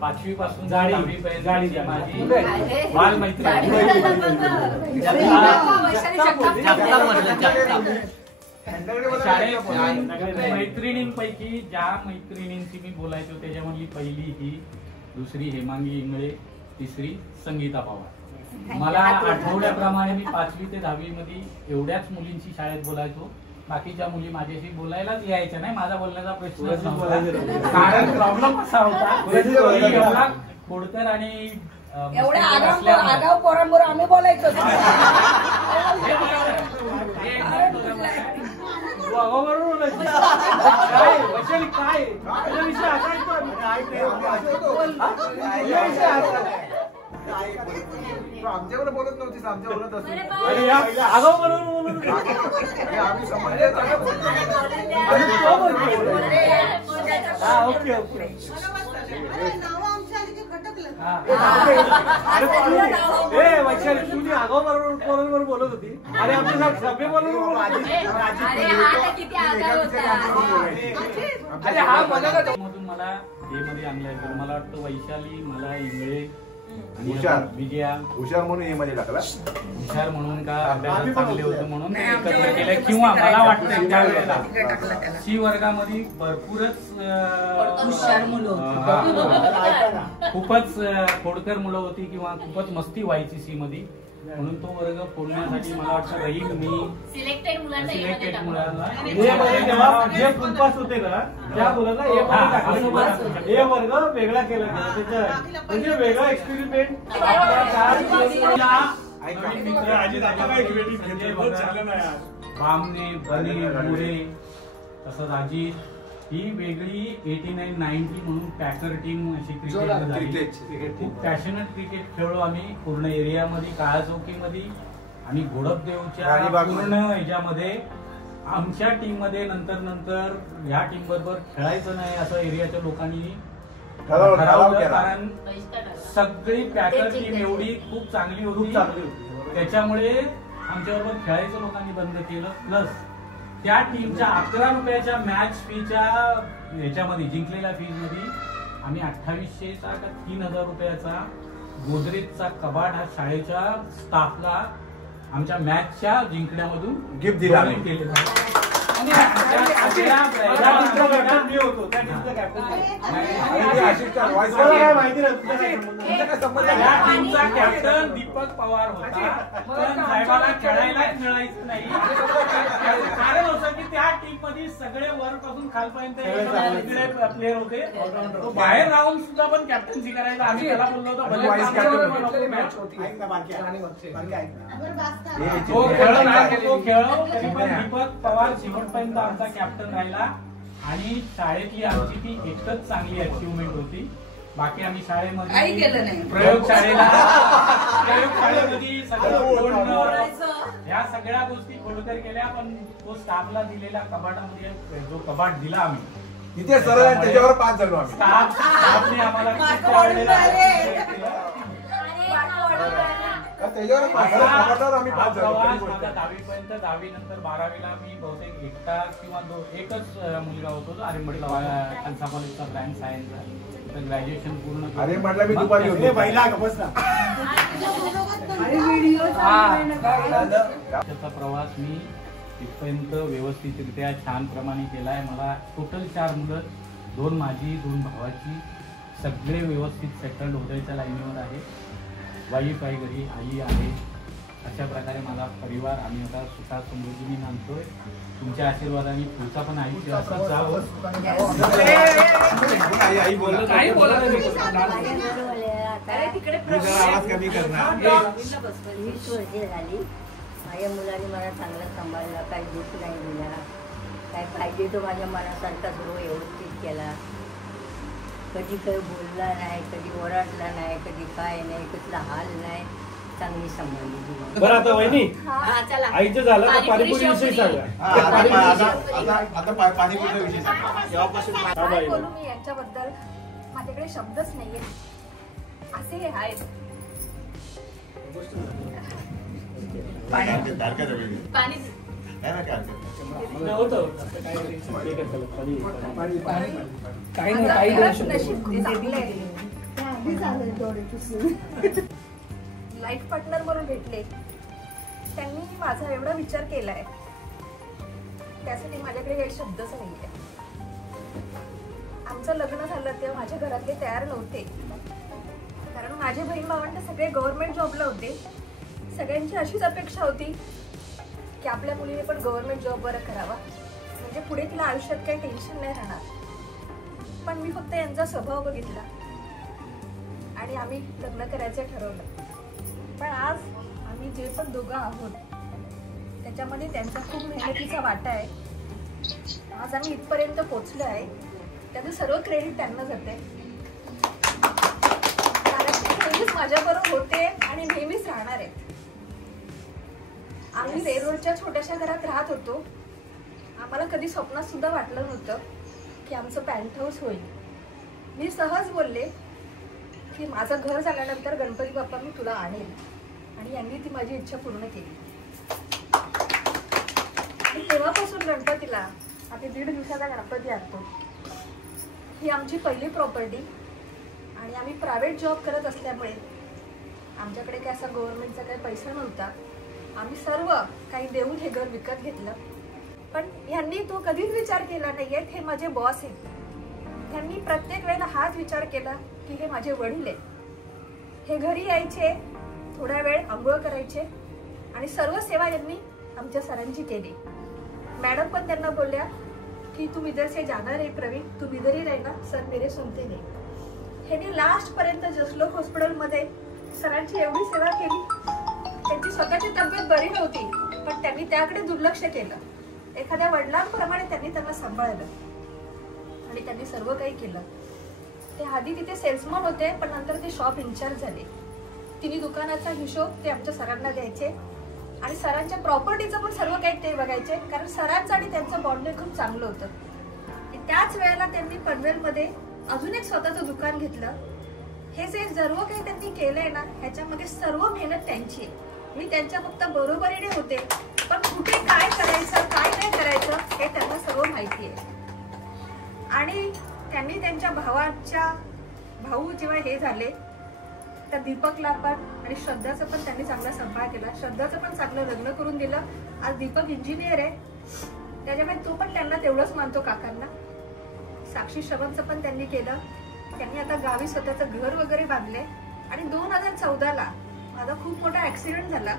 5वी पासून 10वी पर्यंत माझी बालमैत्री. मैत्रिणींपैकी ज्या मैत्रिणींची मी बोलायचो त्याच्यामधली पहिली ही, दुसरी हेमांगी इंगळे, तिसरी संगीता पवार. मला आठवड्याप्रमाणे मी 5वी ते 10वी मध्ये एवढ्याच मुलींची शाळेत बोलायचो. बाकीच्या मुली माझ्याशी बोलायलाच यायच्या नाही. माझा बोलण्याचा प्रश्न कारण प्रॉब्लेम असा होता, खोडकर आणि आगाऊ पोरांबरोबर आम्ही बोलायचो. काय विषय आमच्यावर बोलत नव्हतीस, आमच्या बोलत असतो. Okay okay. वैशाली तुझी आगाऊ बरोबर बोलत होती आणि आमच्या सगळे बरोबर. मधून मला हे मध्ये आणलंय. मला वाटतं वैशाली, मला इंगळे, विजया हुशार म्हणून ए मध्ये टाकला. हुशार म्हणून का अभ्यासात चांगले होतं म्हणून एकत्र केलं. किंवा मला वाटतं त्यावेळेला सी वर्गामध्ये भरपूरच हुशार मुलं होती. खूपच खोडकर मुलं होती किंवा खूपच मस्ती व्हायची सी मध्ये, म्हणून तो वर्ग फोडण्यासाठी मला वाटतं रहीम मी सिलेक्टेड मुलांना जे फुलपास होते ना त्या मुलांना ए वर्ग वेगळा केला गेला. म्हणजे वेगळा एक्सपेरिमेंट बामणे बने मोरे तसंच अजित ही वेगळी 89-90 म्हणून पॅकर टीम अशी क्रिकेट खूप पॅशनेट क्रिकेट खेळलो आम्ही पूर्ण एरियामध्ये, काळा चौकीमध्ये आणि घोडपदेवच्या पूर्ण ह्याच्यामध्ये. आमच्या टीम मध्ये नंतर ह्या टीम बरोबर खेळायचं नाही असं एरियाच्या लोकांनी ठरवलं, कारण सगळी पॅकर टीम एवढी खूप चांगली होती. त्याच्यामुळे आमच्याबरोबर खेळायचं लोकांनी बंद केलं. प्लस त्या टीमच्या 11 रुपयाच्या मॅच फीच्या ह्याच्यामध्ये जिंकलेल्या फीज मध्ये आम्ही 2800चा का 3000 रुपयाचा गोदरेजचा कबाड हा शाळेच्या स्टाफला आमच्या मॅचच्या जिंकण्यामधून गिफ्ट दिला. कॅप्टन दीपक पवार होता, पण साहेबाला खेळायला मिळायचं नाही. कारण होतं की त्या टीम मध्ये सगळे वरपासून खालपर्यंत प्लेअर होते. तो बाहेर राहून सुद्धा पण कॅप्टन्सी करायला आम्ही त्याला बोललो होतो. दीपक पवार शेवटपर्यंत आमचा कॅप्टन राहिला आणि शाळेतली आमची ती एकच चांगली अचिव्हमेंट होती. बाकी आम्ही शाळेमध्ये प्रयोगशाळेमध्ये सगळं ह्या सगळ्या गोष्टी खोडकर केल्या, पण तो स्टाफला दिलेल्या कबाडामध्ये जो कबाड दिला आम्ही तिथे सरळ त्याच्यावर 5 जण आम्ही स्टाफने आम्हाला दहावीपर्यंत, 10वी नंतर 12वीला मी बहुतेक एकटा किंवा एकच मुलगा होतो आर्यमठला खालसा कॉलेजचा ब्रँच सायन्सचा. तर ग्रॅज्युएशन पूर्ण आर्यमठला मी दुपारी होते. त्याचा प्रवास मी इथपर्यंत व्यवस्थितरित्या छान प्रमाणे केलाय. मला टोटल 4 मुलं, 2 माझी 2 भावाची, सगळे व्यवस्थित सेटल्ड होण्याच्या लाईनीवर आहे. वाईफ आहे घरी, आई आहे. अशा प्रकारे माझा परिवार आम्ही आता सुखात समृद्धीने नांदतोय. तुमच्या आशीर्वादाने पुढचा पण आयुष्य असंच जावं. माझ्या मुलाने मला चांगला सांभाळला, काही दुःख नाही दिला, काय पाहिजे तो माझ्या मनासारखा सर्व व्यवस्थित केला. कधी काही बोलला नाही, कधी ओरडला नाही, कधी काय नाही, कसला हाल नाही, चांगली सांभाळली. बरं आता वहिनी आईचं झालं तर पाणीपुरी विषयी सांगा. आता पाणीपुरी विषयी सांगा. काय बोलू मी यांच्याबद्दल, माझ्याकडे शब्दच नाहीये. असे हे आहेत. लाईफ पार्टनर म्हणून भेटले, त्यांनी माझा एवढा विचार केलाय, त्यासाठी माझ्याकडे काही शब्दच नाहीये. आमचं लग्न झालं तेव्हा माझ्या घरातले तयार नव्हते, कारण माझे बहीण भावंड सगळे गव्हर्नमेंट जॉबला होते. सगळ्यांची अशीच अपेक्षा होती की आपल्या मुलीने पण गव्हर्नमेंट जॉब बरं करावा, म्हणजे पुढे तिला आयुष्यात काही टेन्शन नाही राहणार. पण मी फक्त यांचा स्वभाव बघितला आणि आम्ही लग्न करायचं ठरवलं. पण आज आम्ही जे पण दोघं आहोत त्याच्यामध्ये त्यांचा खूप मेहनतीचा वाटा आहे. आज आम्ही इथपर्यंत पोहोचलो आहे, त्याचं सर्व क्रेडिट त्यांना जाते. कारण ते नेहमीच माझ्याबरोबर होते आणि नेहमीच राहणार आहे. आम्ही रेरोडच्या छोट्याशा घरात राहत होतो. आम्हाला कधी स्वप्नात सुद्धा वाटलं नव्हतं की आमचं पॅन्ट हाऊस होईल. मी सहज बोलले की माझं घर झाल्यानंतर गणपती बाप्पा मी तुला आणेल, आणि यांनी ती माझी इच्छा पूर्ण केली. आणि तेव्हापासून गणपतीला आम्ही 1.5 दिवसाचा गणपती आणतो. ही आमची पहिली प्रॉपर्टी, आणि आम्ही प्रायव्हेट जॉब करत असल्यामुळे आमच्याकडे काही असा गव्हर्नमेंटचा काही पैसा नव्हता. आम्ही सर्व काही देऊन हे घर विकत घेतलं. पण यांनी तो कधीच विचार केला नाहीये हे माझे बॉस आहेत. त्यांनी प्रत्येक वेळेला हाच विचार केला की हे माझे वडील आहेत. हे घरी यायचे, थोडा वेळ आंघोळ करायचे आणि सर्व सेवा यांनी आमच्या सरांची केली. मॅडम पण त्यांना बोलल्या की तुम इधर से जाना रे प्रवीण, तुम इधर ही रहना, सर मेरे सुनते नहीं. ह्यांनी लास्ट पर्यंत जसलोक हॉस्पिटलमध्ये सरांची एवढी सेवा केली. त्यांची स्वतःची तब्येत बरी नव्हती पण त्यांनी त्याकडे दुर्लक्ष केलं. एखाद्या वडिलांप्रमाणे त्यांनी त्यांना सांभाळलं आणि त्यांनी सर्व काही केलं. ते आधी तिथे सेल्समन होते पण नंतर ते शॉप इन्चार्ज झाले. तिन्ही दुकानाचा हिशोब ते आमच्या सरांना द्यायचे आणि सरांच्या प्रॉपर्टीचं पण सर्व काही ते बघायचे, कारण सरांचं आणि त्यांचं बॉन्डिंग खूप चांगलं होतं. त्याच वेळेला त्यांनी पनवेलमध्ये अजून एक स्वतःचं दुकान घेतलं. हे जे सर्व काही त्यांनी केलंय ना ह्याच्यामध्ये सर्व मेहनत त्यांची आहे. मी त्यांच्या फक्त बरोबरीने होते पण कुठे काय करायचं काय नाही करायचं हे त्यांना सर्व माहिती आहे. आणि त्यांनी त्यांच्या भाऊ जेव्हा हे झाले तर दीपकला पण आणि श्रद्धाचं पण त्यांनी चांगला सांभाळ केला. श्रद्धाचं पण चांगलं लग्न करून दिलं. आज दीपक इंजिनियर आहे त्याच्यामुळे तो पण त्यांना तेवढंच मानतो काकांना. साक्षी श्रवणचं पण त्यांनी केलं. त्यांनी आता गावी स्वतःचं घर वगैरे बांधले. आणि 2014ला माझा खूप मोठा ऍक्सिडेंट झाला.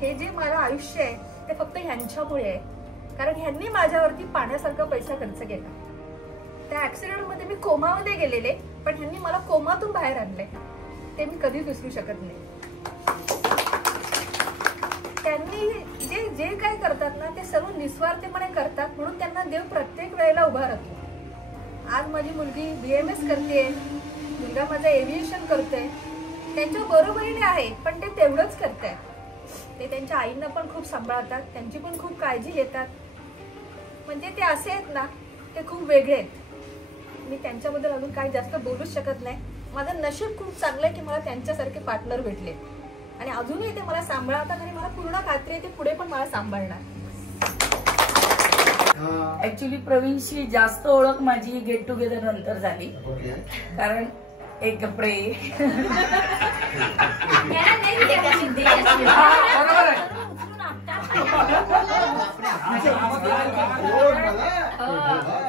हे जे माझं आयुष्य आहे ते फक्त ह्यांच्यामुळे आहे, कारण ह्यांनी माझ्यावरती पाण्यासारखा पैसा खर्च केला. त्या ऍक्सिडेंटमध्ये मी कोमामध्ये गेलेले पण ह्यांनी मला कोमातून बाहेर आणले. ते मी कधीच विसरू शकत नाही. त्यांनी जे काही करतात ना ते सर्व निस्वार्थीपणे करतात म्हणून त्यांना देव प्रत्येक वेळेला उभा राहतो. आज माझी मुलगी BMS करते, मुलगा माझा एव्हिएशन करतोय. त्यांच्या बरोबरीने आहे पण ते तेवढंच करतायत. ते त्यांच्या आईंना पण खूप सांभाळतात, त्यांची पण खूप काळजी घेतात. म्हणजे ते असे आहेत ना ते खूप वेगळे आहेत. मी त्यांच्याबद्दल अजून काही जास्त बोलूच शकत नाही. माझं नशीब खूप चांगलं आहे की मला त्यांच्यासारखे पार्टनर भेटले आणि अजूनही ते मला सांभाळतात आणि मला पूर्ण खात्री आहे ते पुढे पण मला सांभाळणार. ऍक्च्युली प्रवीणशी जास्त ओळख माझी गेट टुगेदर नंतर झाली, कारण एक कपडे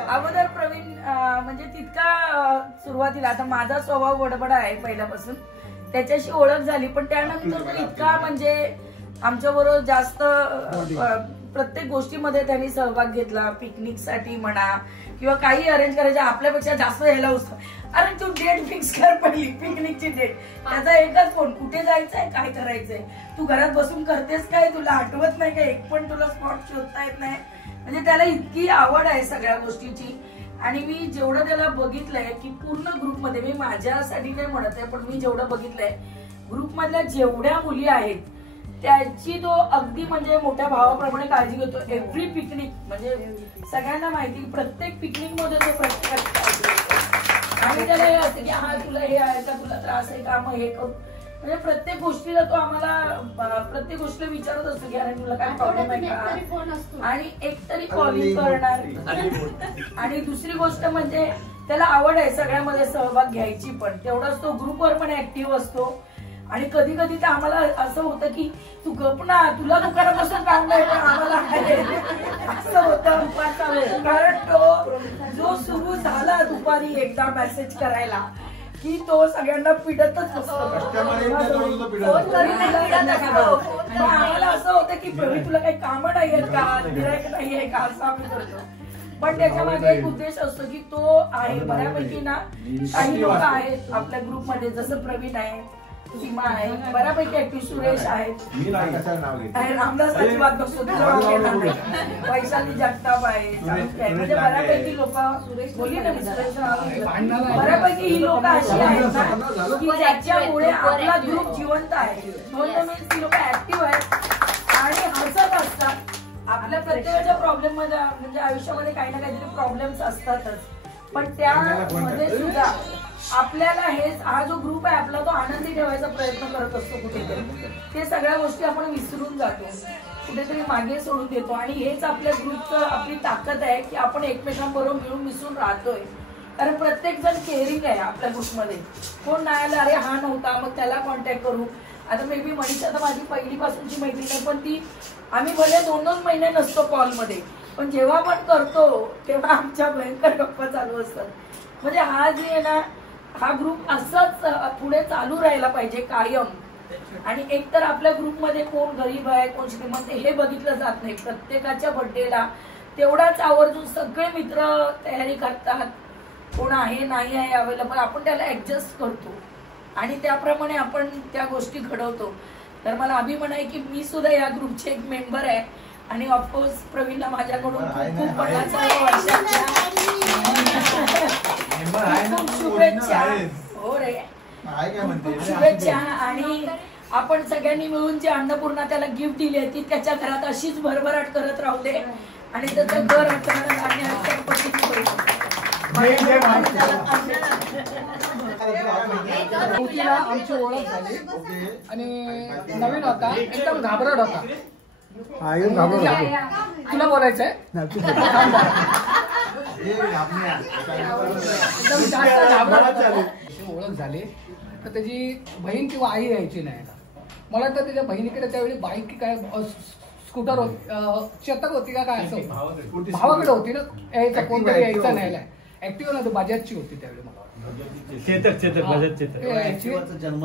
अगोदर प्रवीण म्हणजे तितका सुरुवातीला, आता माझा स्वभाव बडबडा आहे पहिल्यापासून, त्याच्याशी ओळख झाली पण त्यानंतर इतका म्हणजे आमच्या बरोबर जास्त प्रत्येक गोष्टीमध्ये त्यांनी सहभाग घेतला. पिकनिक साठी म्हणा किंवा काही अरेंज करायचे आपल्यापेक्षा जास्त ह्याला उसतो. अरे तू डेट फिक्स कर पहिली पिकनिकची डेट. त्याचा एकच फोन, कुठे जायचंय काय करायचंय, तू घरात बसून करतेस काय, तुला आठवत नाही का, एक पण तुला स्पॉट शोधता येत नाही. म्हणजे त्याला इतकी आवड आहे सगळ्या गोष्टीची. आणि मी जेवढं त्याला बघितलंय की पूर्ण ग्रुपमध्ये, मी माझ्यासाठी नाही म्हणत आहे पण मी जेवढं बघितलंय ग्रुपमधल्या जेवढ्या मुली आहेत त्याची तो अगदी म्हणजे मोठ्या भावाप्रमाणे काळजी घेतो. एव्हरी पिकनिक म्हणजे सगळ्यांना माहिती प्रत्येक पिकनिक मध्ये तो प्रत्येकाची काळजी घेतो. आणि त्याला हे असते की हा तुला हे आहे का, तुला त्रास आहे का, मग हे करू. म्हणजे प्रत्येक गोष्टीला तो आम्हाला प्रत्येक गोष्टीला विचारत असतो की अरे तुला काय प्रॉब्लेम आहे का, आणि एकतरी कॉलिंग करणार. आणि दुसरी गोष्ट म्हणजे त्याला आवड आहे सगळ्यामध्ये सहभाग घ्यायची पण, तेवढाच तो ग्रुपवर पण ऍक्टिव्ह असतो. आणि कधी कधी तर आम्हाला असं होतं की तू गप ना, तुला दुकानापासून काम नाही पण आम्हाला असं होतं. कारण तो जो सुरू झाला दुपारी एकदा मेसेज करायला की तो सगळ्यांना पिडतच असतो. आम्हाला असं होतं की प्रवीण तुला काही कामं नाही आहेत का, गिरायक नाही आहे का, असं आम्ही करतो. पण त्याच्या मागे एक उद्देश असतो की तो आहे बऱ्यापैकी ना, काही लोक आहेत आपल्या ग्रुपमध्ये जसं प्रवीण आहे, सीमा आहे, बऱ्यापैकी ऍक्टिव्ह सुरेश आहेत, रामदास अजिबात बसतो, वैशाली जगताप आहे, म्हणजे बऱ्यापैकी लोक बोलली ना मी सुरेशचं नाव, बऱ्यापैकी ही लोक अशी आहेत ना की ज्याच्यामुळे आपला ग्रुप जिवंत आहे. म्हणून ती लोक ऍक्टिव्ह आहेत आणि हसत असतात. आपल्या प्रत्येकाच्या प्रॉब्लेम मध्ये म्हणजे आयुष्यामध्ये काही ना काहीतरी प्रॉब्लेम्स असतातच, पण त्यामध्ये सुद्धा आपल्याला हा जो ग्रुप आहे आपला तो आनंदी ठेवायचा प्रयत्न करत असतो. कुठेतरी ते सगळ्या गोष्टी आपण विसरून जातो, कुठेतरी मागे सोडून देतो. आणि हेच आपल्या ग्रुपचं आपली ताकद आहे की आपण एकमेकांबरोबर मिळून मिसळून राहतोय. कारण प्रत्येक जण केअरिंग आहे आपल्या ग्रुपमध्ये. कोण नाही आलं अरे हा नव्हता मग त्याला कॉन्टॅक्ट करू. आता मे बी मनीषा तर माझी पहिलीपासूनची मैत्रीण आहे, पण ती आम्ही भले 2-2 महिने नसतो कॉलमध्ये, पण जेव्हा पण करतो तेव्हा आमच्या भयंकर गप्पा चालू असतात. म्हणजे हा जे आहे ना, हा ग्रुप असाच पुढे चालू राहायला पाहिजे कायम. आणि एकतर आपल्या ग्रुपमध्ये कोण गरीब आहे कोण श्रीमंत हे बघितलं जात नाही. प्रत्येकाच्या बर्थडेला तेवढाच आवर्जून सगळे मित्र तयारी करतात. कोण आहे नाही आहे अवेलेबल, आपण त्याला ऍडजस्ट करतो आणि त्याप्रमाणे आपण त्या गोष्टी घडवतो. तर मला अभिमान आहे की मी सुद्धा या ग्रुपचे एक मेंबर आहे. आणि ऑफकोर्स प्रवीणला माझ्याकडून खूप 50व्या वर्षाच्या खूप शुभेच्छा. हो रे, शुभेच्छा. आणि आपण सगळ्यांनी मिळून जी अन्नपूर्णा त्याला गिफ्ट दिली आहे ती त्याच्या घरात अशीच भरभराट करत राहू दे आणि त्याचं घर आमची ओळख झाली आणि नवीन होता, एकदम घाबरट होता. तुला बोलायचंय एकदम जास्त घाबरट. ओळख झाली तर त्याची बहीण किंवा आई यायची नाही. मला वाटतं त्याच्या बहिणीकडे त्यावेळी बाईक काय स्कूटर चेतक होती का काय असं भावाकडे होती ना, यायचा कोणतरी यायचा नाही. ऍक्टिव्ह ना, बजाजची होती त्यावेळी.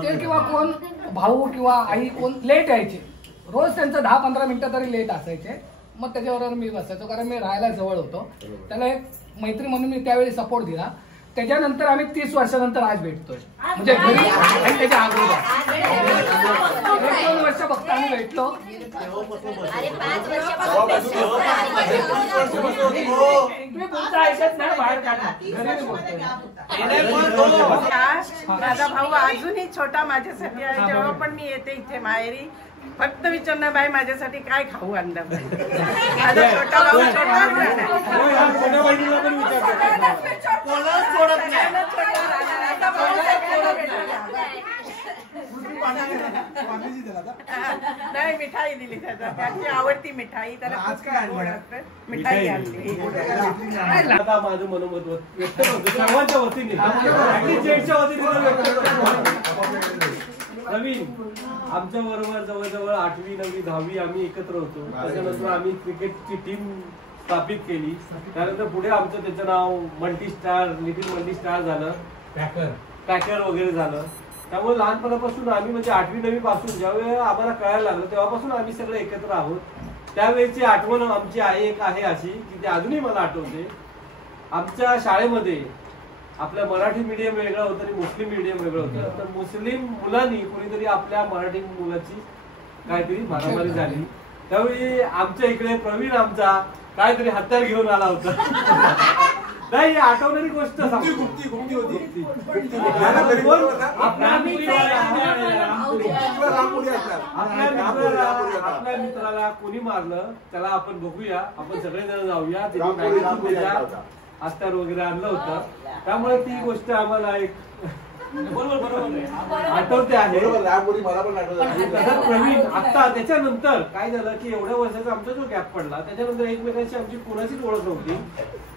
ते किंवा कोण भाऊ किंवा आई कोण लेट यायचे, रोज त्यांचं 10-15 मिनिटं तरी लेट असायचे. मग त्याच्याबरोबर मी बसायचो कारण मी राहायला जवळ होतो. त्याला एक मैत्री म्हणून मी त्यावेळी सपोर्ट दिला. त्याच्यानंतर आम्ही 30 वर्षानंतर आज भेटतोय, म्हणजे घरी आणि त्याच्या अगोदर 1-2 वर्ष फक्त आम्ही भेटलो. माझा भाऊ अजूनही छोटा माझ्यासाठी आहे. जेव्हा पण मी येते इथे माहेरी फक्त विचारणार बाई माझ्यासाठी काय खाऊ आणलं. माझा छोटा भाऊ नाही मिठाई दिली त्याचा, त्याची आवडती मिठाई त्याला मिठाई आणली. माझं मनोमत व्यक्त करतो सर्वांच्या वतीने, नवीन आमच्या बरोबर जवळजवळ 8वी 9वी 10वी आम्ही एकत्र होतो. त्याच्यानंतर आम्ही क्रिकेटची टीम स्थापित केली. त्यानंतर पुढे आमचं त्याचं नाव मल्टीस्टार, लिटिल मल्टीस्टार झालं, पॅकर वगैरे झालं. त्यामुळे लहानपणापासून आम्ही म्हणजे 8वी 9वी पासून ज्यावेळी आम्हाला कळायला लागलं तेव्हापासून आम्ही सगळे एकत्र आहोत. त्यावेळेची आठवण आमची एक आहे अशी की ती अजूनही मला आठवते. आमच्या शाळेमध्ये आपल्या मराठी मीडियम वेगळं होतं आणि मुस्लिम मीडियम वेगळं होतं. तर मुस्लिम मुलांनी कुणीतरी आपल्या मराठी मुलाची काहीतरी मारामारी झाली. त्यावेळी आमच्या इकडे प्रवीण आमचा काहीतरी हत्यार घेऊन आला होता. नाही आठवणारी गोष्ट आपल्या मित्राला कोणी मारलं त्याला आपण बघूया, आपण सगळेजण जाऊया. अस्तर वगैरे आणलं होतं. त्यामुळे ती गोष्ट आम्हाला एक आठवते आहे. प्रवीण आता त्याच्यानंतर काय झालं की एवढ्या वर्षाचा आमचा जो गॅप पडला त्याच्यानंतर एकमेकांशी आमची कोणाचीच ओळख नव्हती.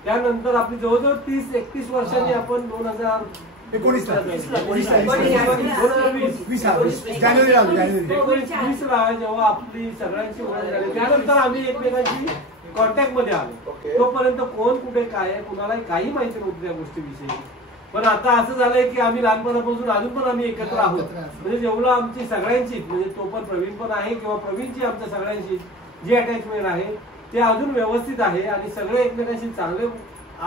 त्यानंतर आपली जवळजवळ 30-31 वर्षांनी आपण 2019 ला जेव्हा आपली सगळ्यांची ओळख झाली त्यानंतर आम्ही एकमेकांची कॉन्टॅक्ट मध्ये आलो. तोपर्यंत कोण कुठे काय कुणालाही काही माहिती नव्हती त्या गोष्टीविषयी. पण आता असं झालंय की आम्ही लहानपणापासून अजून पण आम्ही एकत्र आहोत. म्हणजे जेवढं आमची सगळ्यांची म्हणजे तो पण प्रवीण पण आहे किंवा प्रवीणची आमच्या सगळ्यांची जी अटॅचमेंट आहे ते अजून व्यवस्थित आहे आणि सगळे एकमेकांशी चांगले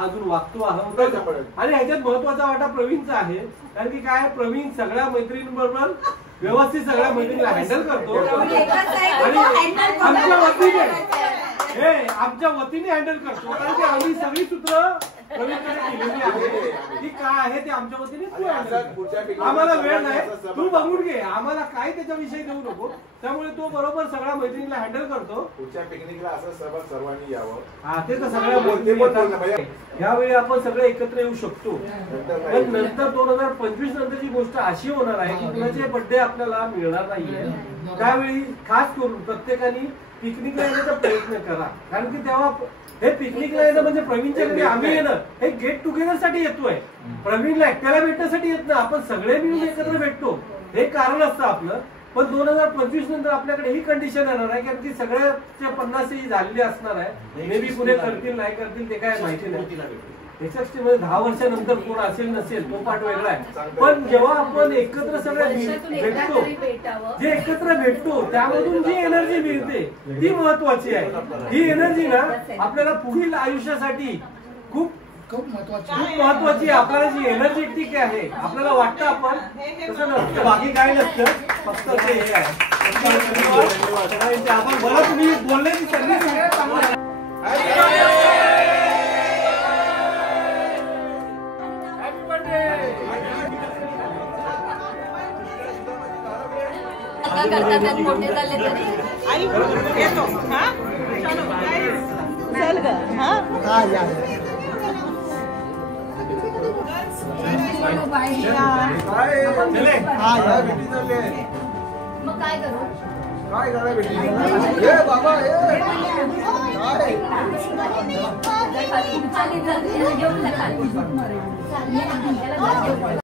अजून वागतो आहोत. आणि ह्याच्यात महत्वाचा वाटा प्रवीणचा आहे कारण की काय प्रवीण सगळ्या मैत्रिणींबरोबर व्यवस्थित सगळ्या मैत्रिणीला हँडल करतो आणि आमच्या वतीने हँडल करतो. कारण की आम्ही सगळी सूत्र प्रवीणकडे दिलेली आहे की काय आहे ते आमच्या वतीने तू हँडल. आम्हाला वेळ नाही तू बघून घे, आम्हाला काय त्याच्याविषयी देऊ नको. त्यामुळे तो बरोबर सगळ्या मैत्रिणीला हँडल करतो. पुढच्या पिकनिकला असं सर्वांनी यावं. हा ते तर सगळ्या यावेळी आपण सगळे एकत्र येऊ शकतो. पण नंतर 2025 नंतरची गोष्ट अशी होणार आहे की कुणाचे बर्थडे आपल्याला मिळणार नाहीये. त्यावेळी खास करून प्रत्येकाने पिकनिकला येण्याचा प्रयत्न करा कारण की तेव्हा हे पिकनिकला येणं म्हणजे प्रवीणच्या घरी आम्ही येणं हे गेट टुगेदर साठी येतोय. प्रवीणला एकट्याला भेटण्यासाठी येत नाही, आपण सगळे मिळून एकत्र भेटतो हे कारण असतं आपलं. पण 2025 नंतर आपल्याकडे ही कंडिशन येणार आहे की सगळ्याच्या 50 झालेली असणार आहे. मे बी पुणे करतील नाही करतील ते काय माहिती नाही. 10 वर्षानंतर कोण असेल नसेल तो पाठ वेगळा आहे. पण जेव्हा आपण एकत्र सगळे भेटतो, जे एकत्र भेटतो त्यामधून जी एनर्जी मिळते ती महत्वाची आहे. ही एनर्जी ना आपल्याला पुढील आयुष्यासाठी खूप महत्वाची आहे. आपल्याला जी एनर्जेटिक आहे आपल्याला वाटतं आपण तसं नसतं, बाकी काय नसतं, फक्त ते हे आहे. आपण बरं तुम्ही बोलले की सगळे चांगलं मोठे झाले तरी आई येतो. हा चल ग. हा या मग काय करू? काय झालं बेटी? बाबा घेऊन